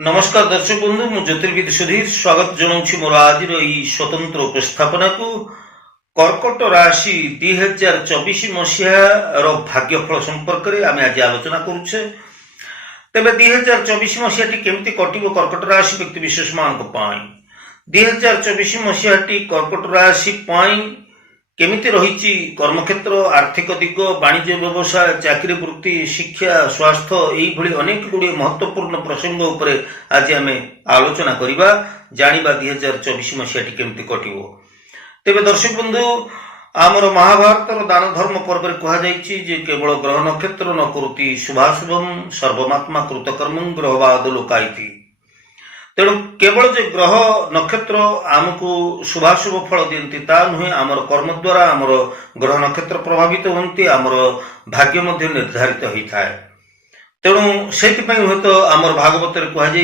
नमस्कार दर्शक बंधु मु ज्योतिर्विद सुधीर स्वागत जनाऊँ मोर आज स्वतंत्र उपस्थापना को कर्कट राशि 2024 मसीहार भाग्यफल संपर्क में आम आज आलोचना करुचे। तेबे 2024 मसीहाटी केमती कटिबो कर्कट राशि व्यक्ति विशेष मान 2024 मसीहाटी कर्कट राशि केमिति रही कर्मक्षेत्र आर्थिक दिग वाणिज्य व्यवसाय चाकरी वृत्ति शिक्षा स्वास्थ्य यही अनेक गुड़े महत्वपूर्ण प्रसंग उपरे आज आम आलोचना करवा जानिबा 2024 मसीहाटी केमिति कटिबो। तेबे दर्शक बंधु आमर महाभारत दान धर्म पर्व कहुई जे केवल ग्रह नक्षत्र न करुति शुभाशुभम सर्वमात्मा कृतकर्म ग्रहवाद लोकायति। तेणु केवल जे ग्रह नक्षत्र आमको शुभाशुभ फल दियंती ता नुहे आमर कर्म द्वारा आमर ग्रह नक्षत्र प्रभावित होती आमर भाग्य मध्य निर्धारित होता है। तेणु से हूँ तो आमर भागवत कहुई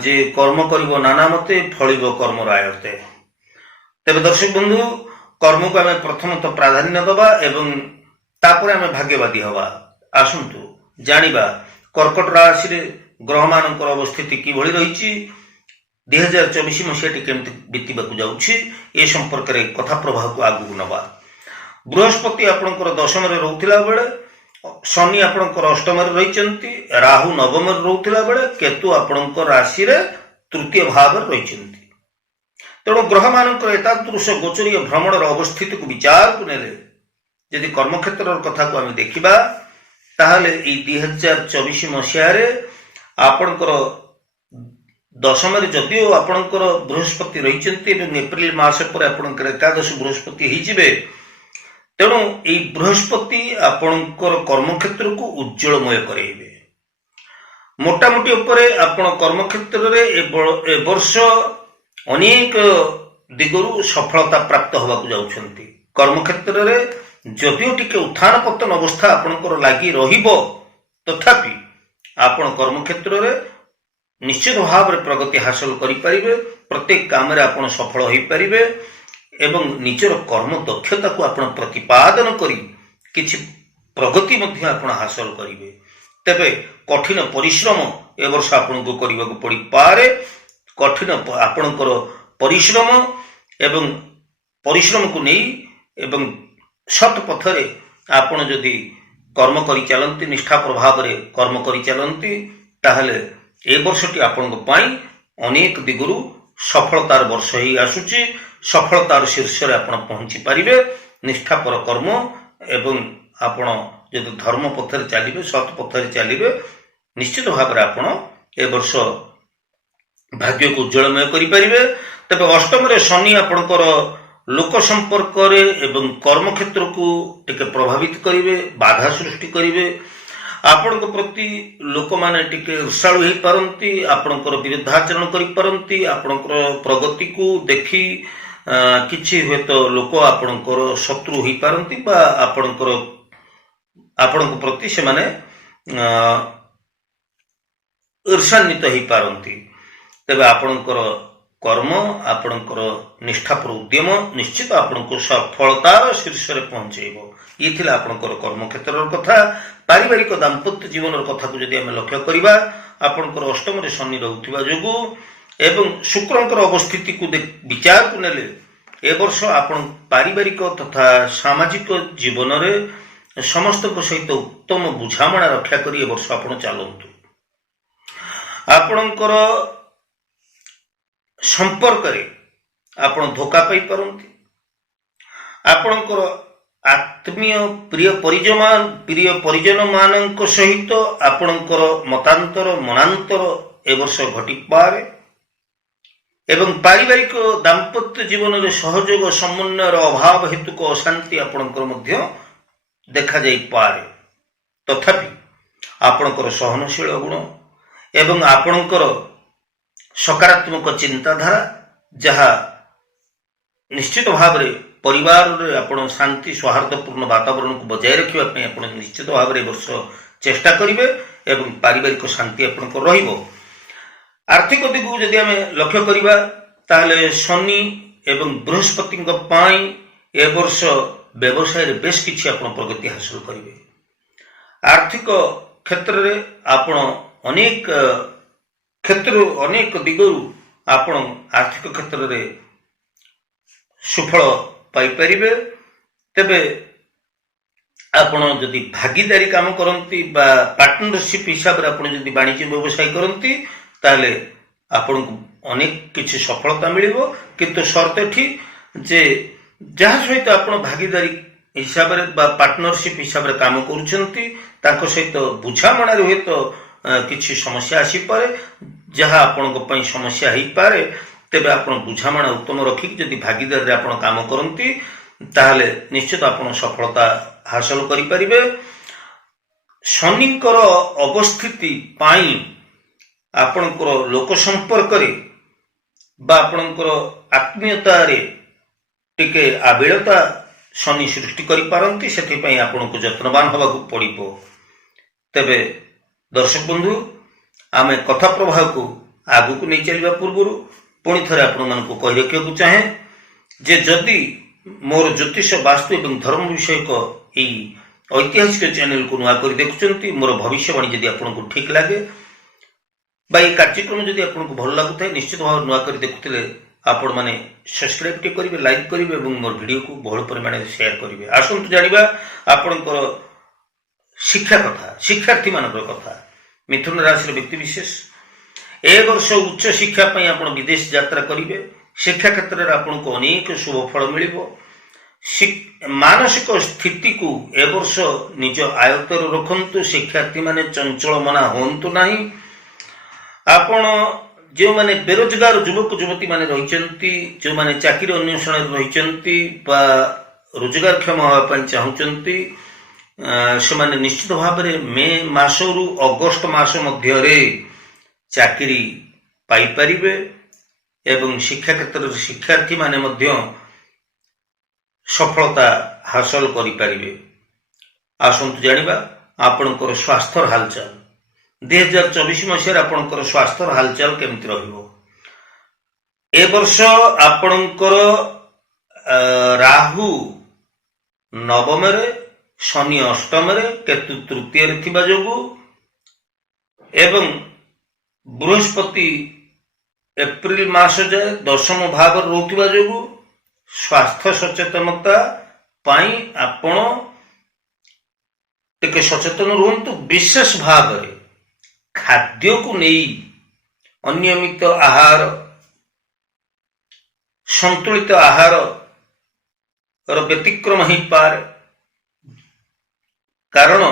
जे कर्म करिबो नाना मते फलिबो कर्म रायते। तेरे दर्शक बंधु कर्म को आम प्रथम तो प्राधान्य दबा एवं तापर आम भाग्यवादी हवा। आसंतु जानिबा कर्कट राशि ग्रह मान अवस्थिति किभली रही 2024 मसीहाटी केमती बीतवाक जाऊँगी ए संपर्क में कथा प्रभाव को आगू नवा। बृहस्पति आपणकर दशम रोला बेले शनि आपणकर अष्टम रही राहु नवम रोला बेले केतु आपणकर राशि तृतीय भाव रही। तेणु ग्रह मानकर एतादृश गोचरीय भ्रमण अवस्थिति को विचार को नेले यदि कर्मक्षेत्र कथा को आम देखा ताहले 2024 मसीह आपणकर दशम जदिओ आपणकर बृहस्पति रही एप्रिल मास पर आपणकर एकादश बृहस्पति होइजिबे। तेणु यही बृहस्पति आपणकर कर्मक्षेत्र को उज्जवलमय करेइबे। मोटामोटी उपरे आपण कर्मक्षेत्र रे वर्ष अनेक दिगरु सफलता प्राप्त होबाकू जाउछंती। कर्मक्षेत्र रे जदिओ टिके उत्थान पतन अवस्था आपणकर लागि रहिबो तथापि आपण कर्मक्षेत्र रे निश्चित भाव में प्रगति हासिल करें। प्रत्येक काम रे आपण सफल हो पारे एवं निजर कर्म दक्षता को आपण प्रतिपादन करी किछि प्रगति मध्य आपण हासिल करेंगे। तेबे कठिन परिश्रम ए वर्ष आपण को करबा को पड़ी पारे। कठिन आपणकर परिश्रम एवं परिश्रम को नहीं एवं सत पथरे आपण जदि कर्म करी चलती निष्ठा प्रभाव रे कर्म करी चलती ताहले ए वर्षटी आपण अनेक दिगरु सफलतार वर्ष ही आसुची। सफलतार शीर्ष रे आपण पहुंची पारिबे। निष्ठापर कर्म एवं आपण जदि धर्म पथरे चलिबे सत पथरे चलिबे निश्चित भाव रे आपण ए वर्ष भाग्य को उज्जवलमय करि पारिबे। तबे अष्टम रे शनि आपणकर लोक संपर्क एवं कर्म क्षेत्र को टिके प्रभावित करिवे बाधा सृष्टि करिवे। आपण प्रति लोक माने टिके ईर्षाळु होई पारंती आपणकर विरुद्धाचरण करि पारंती। आपणकर प्रगति को देखि किछि हुए तो लोक आपणकर शत्रु होई पारंती बा आपणकर आपणक प्रति से माने ईर्षान्वित होई पारंती। तबे आपणकर कर्म आपणकर निष्ठापर उद्यम निश्चित आपको सफलतार शीर्ष में पहुंचेब। ये थिला आपणकर कर्मक्षेत्र कथा। पारिवारिक दाम्पत्य जीवन कथा को जदि आम लक्ष्य करवा आपणकर अष्टम रे शनि रहुथिबा जोगु एवं शुक्रंकर अवस्थिति को विचार को नेले ए वर्ष आपण पारिवारिक तथा सामाजिक जीवन रे समस्त सहित उत्तम बुझामणा रक्षा करी ए वर्ष आपण चलंतु। आपणकर संपर्क रे आपण धोखा पाई पारंती। आपणकर आत्मीय प्रिय परिजन मानक सहित आपणकर मतांतर मनांतर ए वर्ष घटी पारे एवं पारिवारिक दाम्पत्य जीवन रे सहयोग समन्वयर अभाव हेतु को अशांति आपणकर मध्य देखा जाई पारे। तथापि आपणकर सहनशील गुण एवं आपणकर सकारात्मक चिंताधारा जहा निश्चित भाव रे परिवार रे आपण शांति सौहार्दपूर्ण वातावरण को बजाय रखिबा पई आपण निश्चित भाव रे वर्ष चेष्टा करिवे एवं पारिवारिक शांति आपण को रहिबो। आर्थिक दिग जदि आम लक्ष्य करिबा ताले शनि एवं बृहस्पति पाई ए वर्ष व्यवसाय रे बेस किछि आपण प्रगति हासिल करिवे। आर्थिक क्षेत्र रे आपण अनेक କ୍ଷେତ୍ରରୁ ଅନେକ ଦିଗରୁ ଆପଣ ଆର୍ଥିକ କ୍ଷେତ୍ରରେ ସୁଫଳ ପାଇପାରିବେ। ତେବେ ଆପଣ ଯଦି ଭାଗିଦାରୀ କାମ କରନ୍ତି ବା ପାର୍ଟନରସିପ୍ ହିସାବରେ ଆପଣ ଯଦି ବାଣିଜ୍ୟ ବ୍ୟବସାୟ କରନ୍ତି ତାହେଲେ ଆପଣଙ୍କୁ ଅନେକ କିଛି ସଫଳତା ମିଳିବ। କିନ୍ତୁ ସର୍ତ୍ତ ଏଠି ଯେ ଯାହା ସହିତ ଆପଣ ଭାଗିଦାରୀ ହିସାବରେ ବା ପାର୍ଟନରସିପ୍ ହିସାବରେ କାମ କରୁଛନ୍ତି ତାଙ୍କ ସହିତ ବୁଝାମଣାରେ ହୁଏତ କିଛି ସମସ୍ୟା ଆସିପାରେ, ଯାହା ଆପଣଙ୍କ ପାଇଁ ସମସ୍ୟା ହେଇପାରେ। ତେବେ ଆପଣ ବୁଝାମଣା ଉତ୍ତମ ରଖିକି ଯଦି ଭାଗିଦାରୀରେ ଆପଣ କାମ କରନ୍ତି ତାହେଲେ ନିଶ୍ଚିତ ଆପଣ ସଫଳତା ହାସଲ କରିପାରିବେ। ଶନିଙ୍କର ଅବସ୍ଥିତି ପାଇଁ ଆପଣଙ୍କର ଲୋକ ସମ୍ପର୍କରେ ବା ଆପଣଙ୍କର ଆତ୍ମୀୟତାରେ ଟିକେ ଆବିଳତା ଶନି ସୃଷ୍ଟି କରିପାରନ୍ତି, ସେଥିପାଇଁ ଆପଣଙ୍କୁ ଯତ୍ନବାନ ହେବାକୁ ପଡ଼ିବ। ତେବେ ଦର୍ଶକ ବନ୍ଧୁ, ଆମେ କଥା ପ୍ରବାହକୁ ଆଗକୁ ନେଇ ଚାଲିବା ପୂର୍ବରୁ ପୁଣି ଥରେ ଆପଣମାନଙ୍କୁ କହି ରଖିବାକୁ ଚାହେଁ ଯେ ଯଦି ମୋର ଜ୍ୟୋତିଷ, ବାସ୍ତୁ ଏବଂ ଧର୍ମ ବିଷୟକ ଏହି ଐତିହାସିକ ଚ୍ୟାନେଲକୁ ନୂଆ କରି ଦେଖୁଛନ୍ତି, ମୋର ଭବିଷ୍ୟବାଣୀ ଯଦି ଆପଣଙ୍କୁ ଠିକ୍ ଲାଗେ ବା ଏହି କାର୍ଯ୍ୟକ୍ରମ ଯଦି ଆପଣଙ୍କୁ ଭଲ ଲାଗୁଥାଏ, ନିଶ୍ଚିତ ଭାବରେ ନୂଆ କରି ଦେଖୁଥିଲେ ଆପଣମାନେ ସବସ୍କ୍ରାଇବ୍ ଟିକେ କରିବେ, ଲାଇକ୍ କରିବେ ଏବଂ ମୋର ଭିଡ଼ିଓକୁ ବହୁଳ ପରିମାଣରେ ସେୟାର କରିବେ। ଆସନ୍ତୁ ଜାଣିବା ଆପଣଙ୍କର ଶିକ୍ଷା କଥା, ଶିକ୍ଷାର୍ଥୀମାନଙ୍କର କଥା। ମିଥୁନ ରାଶିର ବ୍ୟକ୍ତିବିଶେଷ ଏ ବର୍ଷ ଉଚ୍ଚ ଶିକ୍ଷା ପାଇଁ ଆପଣ ବିଦେଶ ଯାତ୍ରା କରିବେ। ଶିକ୍ଷା କ୍ଷେତ୍ରରେ ଆପଣଙ୍କୁ ଅନେକ ଶୁଭ ଫଳ ମିଳିବ। ମାନସିକ ସ୍ଥିତିକୁ ଏ ବର୍ଷ ନିଜ ଆୟତ୍ତରେ ରଖନ୍ତୁ। ଶିକ୍ଷାର୍ଥୀମାନେ ଚଞ୍ଚଳ ମନା ହୁଅନ୍ତୁ ନାହିଁ। ଆପଣ ଯେଉଁମାନେ ବେରୋଜଗାର ଯୁବକ ଯୁବତୀ ମାନେ ରହିଛନ୍ତି, ଯେଉଁମାନେ ଚାକିରି ଅନ୍ୱେଷଣରେ ରହିଛନ୍ତି ବା ରୋଜଗାରକ୍ଷମ ହେବା ପାଇଁ ଚାହୁଁଛନ୍ତି, ସେମାନେ ନିଶ୍ଚିତ ଭାବରେ ମେ ମାସରୁ ଅଗଷ୍ଟ ମାସ ମଧ୍ୟରେ ଚାକିରି ପାଇପାରିବେ ଏବଂ ଶିକ୍ଷା କ୍ଷେତ୍ରରେ ଶିକ୍ଷାର୍ଥୀମାନେ ମଧ୍ୟ ସଫଳତା ହାସଲ କରିପାରିବେ। ଆସନ୍ତୁ ଜାଣିବା ଆପଣଙ୍କର ସ୍ୱାସ୍ଥ୍ୟର ହାଲଚାଲ। 2024 ମସିହାରେ ଆପଣଙ୍କର ସ୍ୱାସ୍ଥ୍ୟର ହାଲଚାଲ କେମିତି ରହିବ? ଏ ବର୍ଷ ଆପଣଙ୍କର ରାହୁ ନବମରେ, ଶନି ଅଷ୍ଟମରେ, କେତୁ ତୃତୀୟରେ ଥିବା ଯୋଗୁଁ ଏବଂ ବୃହସ୍ପତି ଏପ୍ରିଲ ମାସ ଯାଏ ଦଶମ ଭାବରେ ରହୁଥିବା ଯୋଗୁଁ ସ୍ୱାସ୍ଥ୍ୟ ସଚେତନତା ପାଇଁ ଆପଣ ଟିକେ ସଚେତନ ରୁହନ୍ତୁ। ବିଶେଷ ଭାବରେ ଖାଦ୍ୟକୁ ନେଇ ଅନିୟମିତ ଆହାର, ସନ୍ତୁଳିତ ଆହାରର ବ୍ୟତିକ୍ରମ ହେଇପାରେ, କାରଣ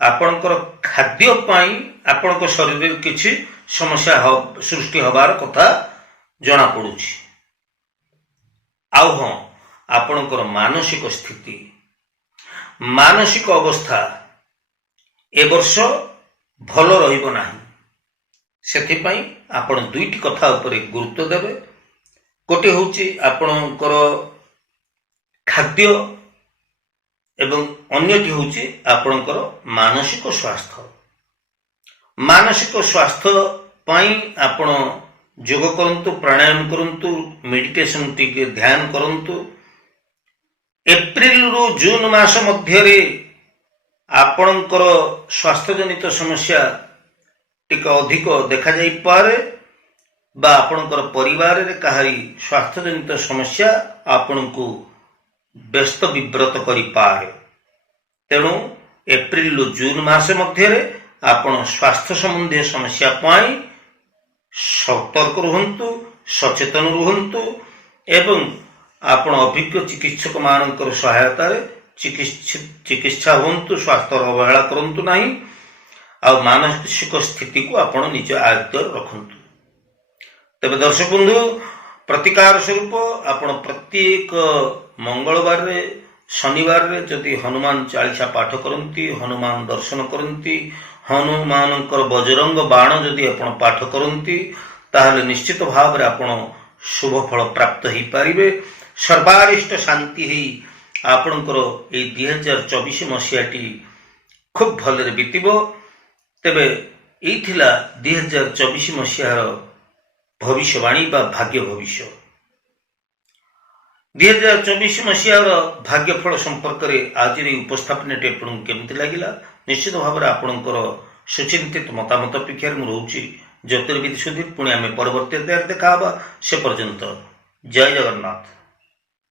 ଆପଣଙ୍କର ଖାଦ୍ୟ ପାଇଁ ଆପଣଙ୍କ ଶରୀରରେ କିଛି ସମସ୍ୟା ସୃଷ୍ଟି ହେବାର କଥା ଜଣାପଡ଼ୁଛି। ଆଉ ହଁ, ଆପଣଙ୍କର ମାନସିକ ସ୍ଥିତି, ମାନସିକ ଅବସ୍ଥା ଏ ବର୍ଷ ଭଲ ରହିବ ନାହିଁ। ସେଥିପାଇଁ ଆପଣ ଦୁଇଟି କଥା ଉପରେ ଗୁରୁତ୍ୱ ଦେବେ। ଗୋଟିଏ ହେଉଛି ଆପଣଙ୍କର ଖାଦ୍ୟ ଏବଂ ଅନ୍ୟଟି ହେଉଛି ଆପଣଙ୍କର ମାନସିକ ସ୍ୱାସ୍ଥ୍ୟ। ମାନସିକ ସ୍ୱାସ୍ଥ୍ୟ ପାଇଁ ଆପଣ ଯୋଗ କରନ୍ତୁ, ପ୍ରାଣାୟାମ କରନ୍ତୁ, ମେଡିଟେସନ ଟିକେ ଧ୍ୟାନ କରନ୍ତୁ। ଏପ୍ରିଲରୁ ଜୁନ ମାସ ମଧ୍ୟରେ ଆପଣଙ୍କର ସ୍ୱାସ୍ଥ୍ୟଜନିତ ସମସ୍ୟା ଟିକେ ଅଧିକ ଦେଖାଯାଇପାରେ ବା ଆପଣଙ୍କର ପରିବାରରେ କାହାରି ସ୍ୱାସ୍ଥ୍ୟଜନିତ ସମସ୍ୟା ଆପଣଙ୍କୁ ବ୍ୟସ୍ତ ବିବ୍ରତ କରିପାରେ। ତେଣୁ ଏପ୍ରିଲରୁ ଜୁନ ମାସ ମଧ୍ୟରେ ଆପଣ ସ୍ୱାସ୍ଥ୍ୟ ସମ୍ବନ୍ଧୀୟ ସମସ୍ୟା ପାଇଁ ସତର୍କ ରୁହନ୍ତୁ, ସଚେତନ ରୁହନ୍ତୁ ଏବଂ ଆପଣ ଅଭିଜ୍ଞ ଚିକିତ୍ସକ ମାନଙ୍କର ସହାୟତାରେ ଚିକିତ୍ସା ହୁଅନ୍ତୁ। ସ୍ୱାସ୍ଥ୍ୟର ଅବହେଳା କରନ୍ତୁ ନାହିଁ ଆଉ ମାନସିକ ସ୍ଥିତିକୁ ଆପଣ ନିଜ ଆୟତ୍ତରେ ରଖନ୍ତୁ। ତେବେ ଦର୍ଶକ ବନ୍ଧୁ, ପ୍ରତିକାର ସ୍ୱରୂପ ଆପଣ ପ୍ରତ୍ୟେକ ମଙ୍ଗଳବାରରେ, ଶନିବାରରେ ଯଦି ହନୁମାନ ଚାଳିଶା ପାଠ କରନ୍ତି, ହନୁମାନ ଦର୍ଶନ କରନ୍ତି, ହନୁମାନଙ୍କର ବଜରଙ୍ଗ ବାଣ ଯଦି ଆପଣ ପାଠ କରନ୍ତି, ତାହେଲେ ନିଶ୍ଚିତ ଭାବରେ ଆପଣ ଶୁଭ ଫଳ ପ୍ରାପ୍ତ ହେଇପାରିବେ। ସର୍ବାରିଷ୍ଟ ଶାନ୍ତି ହେଇ ଆପଣଙ୍କର ଏଇ 2024 ମସିହାଟି ଖୁବ୍ ଭଲରେ ବିତିବ। ତେବେ ଏଇ ଥିଲା 2024 ମସିହାର ଭବିଷ୍ୟବାଣୀ ବା ଭାଗ୍ୟ ଭବିଷ୍ୟ। 2024 ମସିହାର ଭାଗ୍ୟଫଳ ସମ୍ପର୍କରେ ଆଜିର ଏହି ଉପସ୍ଥାପନାଟି ଆପଣଙ୍କୁ କେମିତି ଲାଗିଲା? ନିଶ୍ଚିତ ଭାବରେ ଆପଣଙ୍କର ସୁଚିନ୍ତିତ ମତାମତ ଅପେକ୍ଷାରେ ମୁଁ ରହୁଛି। ଜ୍ୟୋତିର୍ବିଦ ସୁଧୀର। ପୁଣି ଆମେ ପରବର୍ତ୍ତୀ ଅଧ୍ୟାୟରେ ଦେଖା ହେବା। ସେ ପର୍ଯ୍ୟନ୍ତ ଜୟ ଜଗନ୍ନାଥ।